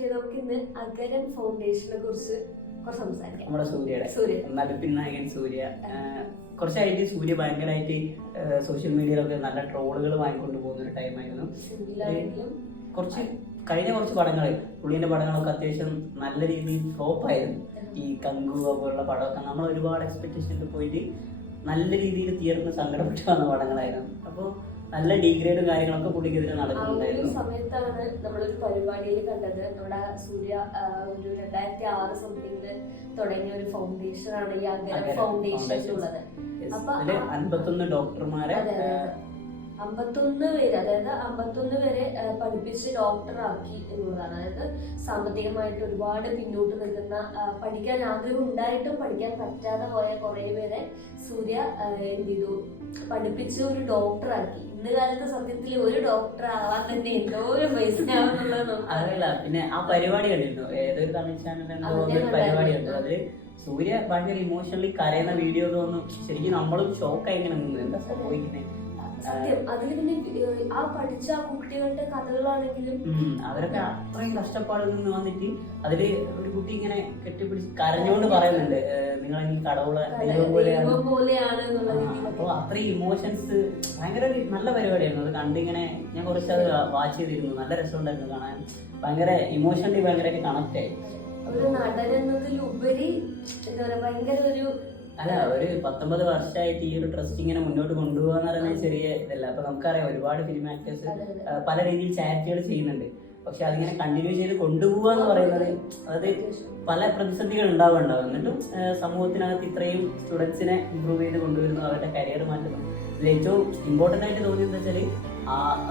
പക്ഷേ നമുക്ക് ഇന്ന് അഗരം ഫൗണ്ടേഷനെ കുറിച്ച് കുറച്ച് സംസാരിക്കാം. നമ്മുടെ സൂര്യ നടുപ്പിൻ നായകൻ സൂര്യ. കുറച്ചായിട്ട് സൂര്യ ഭയങ്കരമായിട്ട് സോഷ്യൽ മീഡിയയിലൊക്കെ നല്ല ട്രോളുകൾ വാങ്ങിക്കൊണ്ട് പോകുന്ന ഒരു ടൈമായിരുന്നു. കഴിഞ്ഞ കുറച്ച് പടങ്ങൾ പുള്ളിന്റെ പടങ്ങളൊക്കെ അത്യാവശ്യം നല്ല രീതിയിൽ ഫ്ലോപ്പ് ആയിരുന്നു. ഈ കങ്കു പോലുള്ള പടമൊക്കെ നമ്മൾ ഒരുപാട് എക്സ്പെക്ടേഷനിൽ പോയിട്ട് നല്ല രീതിയിൽ തിയേറ്ററിന് സങ്കടപ്പെട്ട് വന്ന പടങ്ങളായിരുന്നു. അപ്പോൾ നല്ല ഡിഗ്രേഡും കാര്യങ്ങളൊക്കെ പുള്ളിക്കെതിരെ നടക്കുന്നുണ്ടായിരുന്നു. സമയത്താണ് നമ്മളൊരു പരിപാടിയിൽ കണ്ടത്. നമ്മുടെ സൂര്യ ഒരു 2006 സംതിങ്ങില് തുടങ്ങിയ ഒരു ഫൗണ്ടേഷൻ ആണ് ഈ അഗരം ഫൗണ്ടേഷൻ ഉള്ളത്. അപ്പൊ 51 ഡോക്ടർമാരെ 51 പേര്, അതായത് 51 പേരെ പഠിപ്പിച്ച് ഡോക്ടറാക്കി എന്നുള്ളതാണ്. അതായത് സാമ്പത്തികമായിട്ട് ഒരുപാട് പിന്നോട്ട് നിൽക്കുന്ന, പഠിക്കാൻ ആഗ്രഹം ഉണ്ടായിട്ടും പഠിക്കാൻ പറ്റാതെ പോയ കുറെ പേരെ സൂര്യ എന്ത് ചെയ്തു, പഠിപ്പിച്ച് ഒരു ഡോക്ടറാക്കി. ഇന്ന് കാലത്ത് സത്യത്തിൽ ഒരു ഡോക്ടർ ആവാൻ തന്നെ എന്തോ ഒരു പൈസയാവുന്നുള്ളത്. അതല്ല, പിന്നെ ആ പരിപാടി കണ്ടിരുന്നു, ഏതൊരു തമിഴ് ചാനലിൽ പരിപാടി കണ്ടു. അതില് സൂര്യ ഭയങ്കര ഇമോഷണലി കരയുന്ന വീഡിയോ തോന്നും. ശരിക്കും നമ്മളും ഷോക്കായി ഇങ്ങനെ നിന്ന് എന്താ സംഭവിക്കുന്നത്. സത്യം. അതിൽ പിന്നെ ആ പഠിച്ച ആ കുട്ടികളുടെ കഥകളാണെങ്കിലും അവരൊക്കെ അത്രയും കഷ്ടപ്പാടിൽ നിന്ന് വന്നിട്ട് അതില് ഒരു കുട്ടി ഇങ്ങനെ കെട്ടിപ്പിടിച്ച് കരഞ്ഞുകൊണ്ട് പറയുന്നുണ്ട്, നിങ്ങൾ എനിക്ക് കടവുള്ള ദൈവം പോലെയാണ്. അപ്പൊ അത്രയും ഇമോഷൻസ് ഭയങ്കര നല്ല പരിപാടിയായിരുന്നു. അത് കണ്ടിങ്ങനെ ഞാൻ കുറച്ചത് വാച്ച് ചെയ്തിരുന്നു. നല്ല രസമുണ്ടായിരുന്നു കാണാൻ. ഭയങ്കര ഇമോഷണലി ഭയങ്കരമായിട്ട് കണക്ട് ആയി. ഒരു നടൻ എന്നതിലുപരി എന്താ പറയാ, ഭയങ്കര ഒരു ഒരു 19 വർഷമായിട്ട് ഈ ഒരു ട്രസ്റ്റ് ഇങ്ങനെ മുന്നോട്ട് കൊണ്ടുപോകാന്ന് പറയുന്നത് ചെറിയ ഇതല്ല. അപ്പൊ നമുക്കറിയാം ഒരുപാട് ഫിലിം ആക്ടേഴ്സ് പല രീതിയിൽ ചാരിറ്റികൾ ചെയ്യുന്നുണ്ട്. പക്ഷെ അതിങ്ങനെ കണ്ടിന്യൂ ചെയ്ത് കൊണ്ടുപോകാന്ന് പറയുന്നത് അത് പല പ്രതിസന്ധികൾ ഉണ്ടാവും. എന്നിട്ടും സമൂഹത്തിനകത്ത് ഇത്രയും സ്റ്റുഡൻസിനെ ഇമ്പ്രൂവ് ചെയ്ത് കൊണ്ടുവരുന്നു, അവരുടെ കരിയർ മാറ്റുന്നു. ഇതിൽ ഏറ്റവും ഇമ്പോർട്ടന്റ് ആയിട്ട് തോന്നിയെന്ന് വെച്ചാല്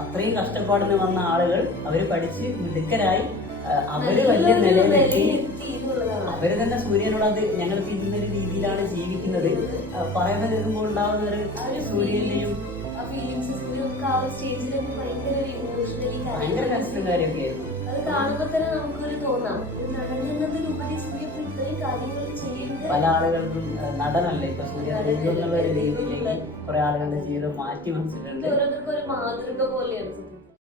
അത്രയും കഷ്ടപ്പാടിന് വന്ന ആളുകൾ അവര് പഠിച്ച് മിടുക്കരായി അവര് വലിയ നിലയിലെത്തി. അവര് തന്നെ സൂര്യനോട് അത് ഞങ്ങൾക്ക് ഇന്നൊരു രീതിയിലാണ് ജീവിക്കുന്നത് പറയുന്നത് കേൾക്കുമ്പോൾ ഉണ്ടാവുന്ന ഒരു സൂര്യന്റെയും ഭയങ്കര കഷ്ടം കാര്യമൊക്കെ ആയിരുന്നു. അത് കാണുമ്പോൾ തന്നെ നമുക്കൊരു തോന്നാം, നടന്നതിലുപരി സൂര്യ ഇത്രയും കാര്യങ്ങൾ ചെയ്യുന്നത്. പല ആളുകൾക്കും നടനല്ല ഇപ്പൊ സൂര്യ എന്നുള്ള ഒരു രീതിയിലേക്ക് കുറെ ആളുകളുടെ ജീവിതം മാറ്റി മനസ്സിലുണ്ട്. ഓരോരുത്തർക്കും ഒരു മാതൃക പോലെയാണ്.